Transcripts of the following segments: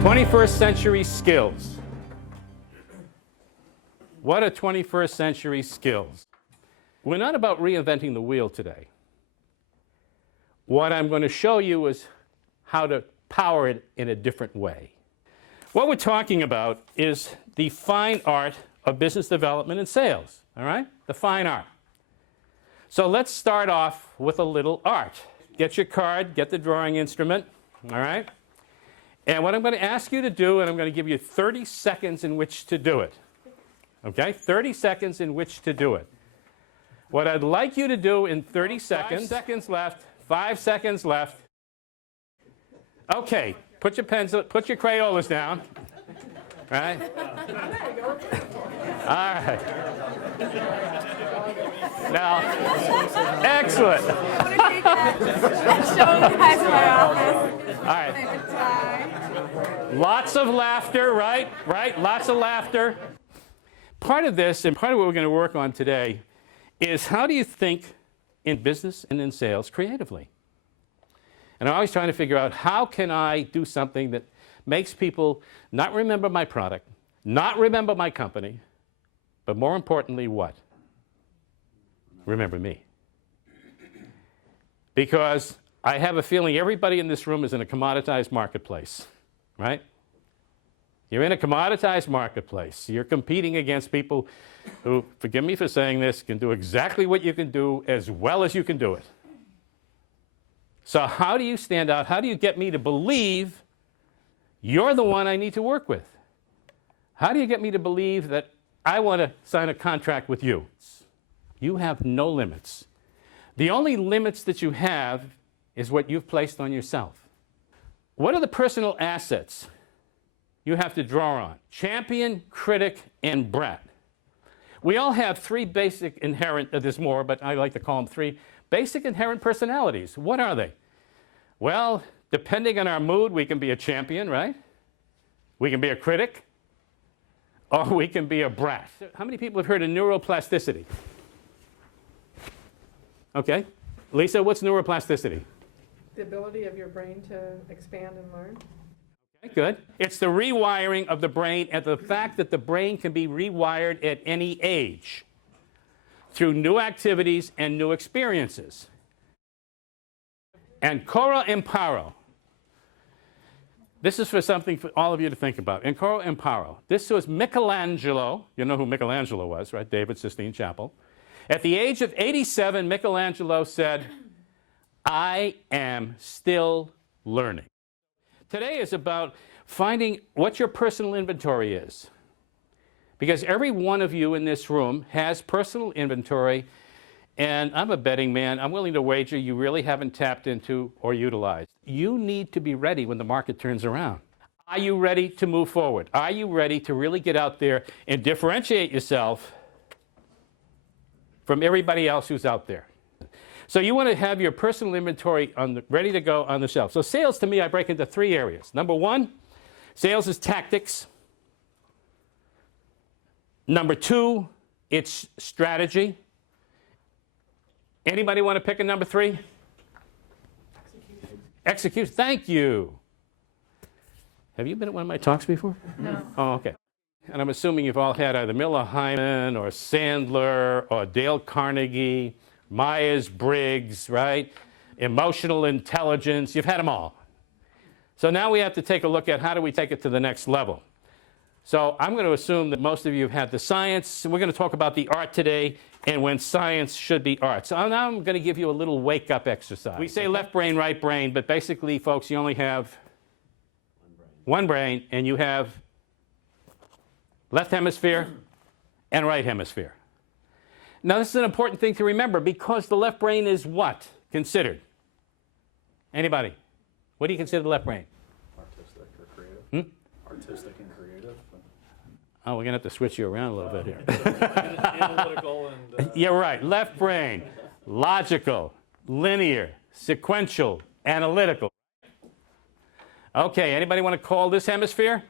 Twenty-first century skills. What are 21st century skills? We're not about reinventing the wheel today. What I'm going to show you is how to power it in a different way. What we're talking about is the fine art of business development and sales, all right? The fine art. So let's start off with a little art. Get your card, get the drawing instrument, all right? And what I'm going to ask you to do, and I'm going to give you 30 seconds in which to do it. Okay? 30 seconds in which to do it. What I'd like you to do in 30 seconds, 5 seconds left, 5 seconds left. Okay, put your pencil, put your Crayolas down. All right? All right. Now, excellent. Show you guys my office. All right. Lots of laughter, right? Right? Lots of laughter. Part of this, and part of what we're going to work on today, is how do you think in business and in sales creatively? And I'm always trying to figure out how can I do something that makes people not remember my product, not remember my company, but more importantly, what? Remember me. Because I have a feeling everybody in this room is in a commoditized marketplace, right? You're in a commoditized marketplace. You're competing against people who, forgive me for saying this, can do exactly what you can do as well as you can do it. So how do you stand out? How do you get me to believe you're the one I need to work with? How do you get me to believe that I want to sign a contract with you? You have no limits. The only limits that you have is what you've placed on yourself. What are the personal assets you have to draw on? Champion, critic, and brat. We all have three basic inherent, there's more, but I like to call them three basic inherent personalities. What are they? Well, depending on our mood, we can be a champion, right? We can be a critic, or we can be a brat. How many people have heard of neuroplasticity? Okay. Lisa, what's neuroplasticity? The ability of your brain to expand and learn. Okay, good. It's the rewiring of the brain and the fact that the brain can be rewired at any age through new activities and new experiences. And Ancora imparo. This is for something for all of you to think about. Ancora imparo. This was Michelangelo. You know who Michelangelo was, right? David Sistine Chapel. At the age of 87, Michelangelo said, I am still learning. Today is about finding what your personal inventory is. Because every one of you in this room has personal inventory, and I'm a betting man. I'm willing to wager you really haven't tapped into or utilized. You need to be ready when the market turns around. Are you ready to move forward? Are you ready to really get out there and differentiate yourself from everybody else who's out there? So you want to have your personal inventory ready to go on the shelf. So sales, to me, I break into three areas. Number one, sales is tactics. Number two, it's strategy. Anybody want to pick a number three? Execution. Thank you. Have you been at one of my talks before? No. Oh, okay. And I'm assuming you've all had either Miller Hyman or Sandler or Dale Carnegie, Myers-Briggs, right? Emotional intelligence. You've had them all. So now we have to take a look at how do we take it to the next level. So I'm going to assume that most of you have had the science. We're going to talk about the art today and when science should be art. So now I'm going to give you a little wake-up exercise. We say left brain, right brain, but basically, folks, you only have one brain, and you have left hemisphere and right hemisphere. Now, this is an important thing to remember because the left brain is what considered? Anybody? What do you consider the left brain? Artistic or creative. Artistic and creative. Oh, we're going to have to switch you around a little bit here. Analytical and... You're right. Left brain. Logical. linear, sequential, analytical. Okay, anybody want to call this hemisphere?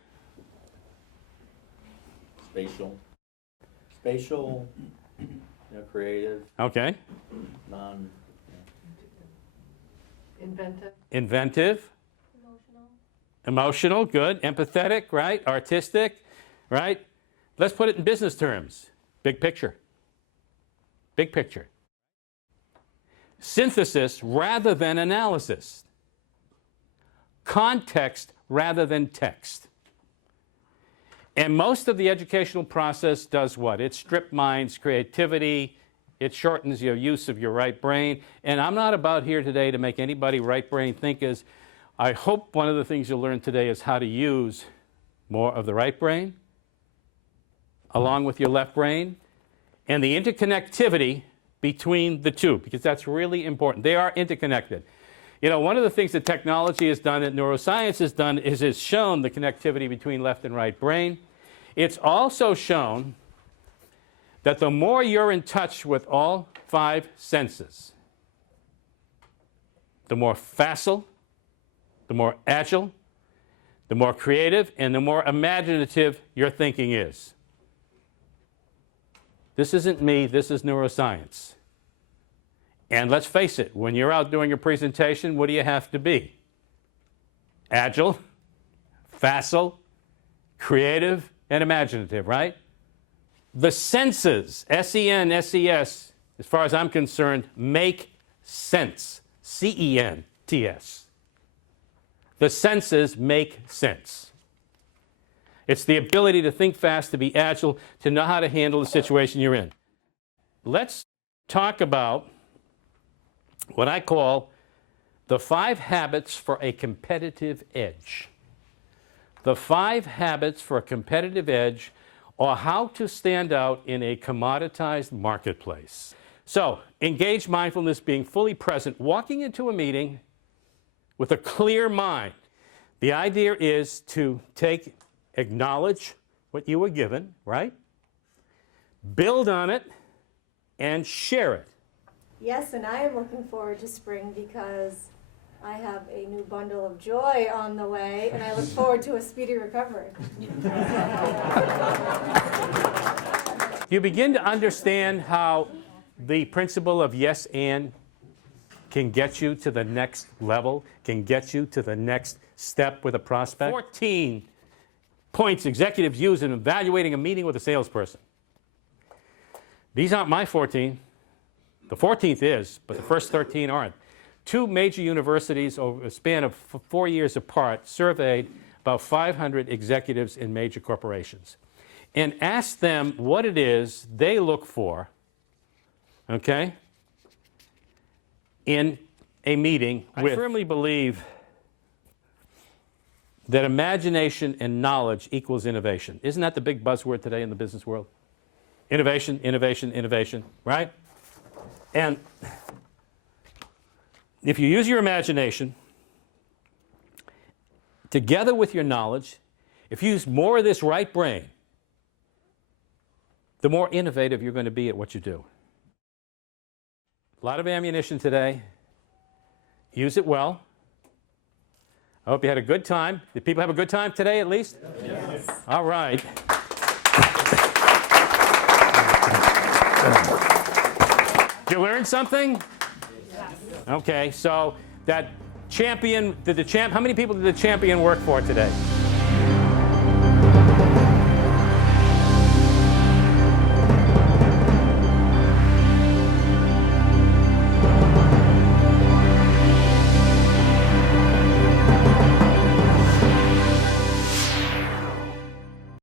Spatial, creative, Okay. non. Inventive. Inventive. Emotional, good. Empathetic, right? Artistic, right? Let's put it in business terms. Big picture. Big picture. Synthesis rather than analysis. Context rather than text. And most of the educational process does what? It strip mines creativity. It shortens your use of your right brain. And I'm not about here today to make anybody right brain thinkers. I hope one of the things you'll learn today is how to use more of the right brain along with your left brain and the interconnectivity between the two, because that's really important. They are interconnected. You know, one of the things that technology has done, that neuroscience has done, is it's shown the connectivity between left and right brain. It's also shown that the more you're in touch with all 5 senses, the more facile, the more agile, the more creative, and the more imaginative your thinking is. This isn't me, this is neuroscience. And let's face it, when you're out doing a presentation, what do you have to be? Agile, facile, creative, and imaginative, right? The senses, S-E-N, S-E-S, as far as I'm concerned, make sense. C-E-N-T-S. The senses make sense. It's the ability to think fast, to be agile, to know how to handle the situation you're in. Let's talk about what I call the 5 habits for a competitive edge. The 5 habits for a competitive edge, or how to stand out in a commoditized marketplace. So, engage mindfulness, being fully present, walking into a meeting with a clear mind. The idea is to acknowledge what you were given, right? Build on it and share it. Yes, and I am looking forward to spring because I have a new bundle of joy on the way, and I look forward to a speedy recovery. You begin to understand how the principle of yes and can get you to the next level, can get you to the next step with a prospect. 14 points executives use in evaluating a meeting with a salesperson. These aren't my 14. The 14th is, but the first 13 aren't. 2 major universities over a span of 4 years apart surveyed about 500 executives in major corporations and asked them what it is they look for, okay, in a meeting with. I firmly believe that imagination and knowledge equals innovation. Isn't that the big buzzword today in the business world? Innovation, innovation, innovation, right? And if you use your imagination together with your knowledge, if you use more of this right brain, the more innovative you're going to be at what you do. A lot of ammunition today. Use it well. I hope you had a good time. Did people have a good time today at least? Yes. All right. Did you learn something? Yes. Okay, so that champion, how many people did the champion work for today?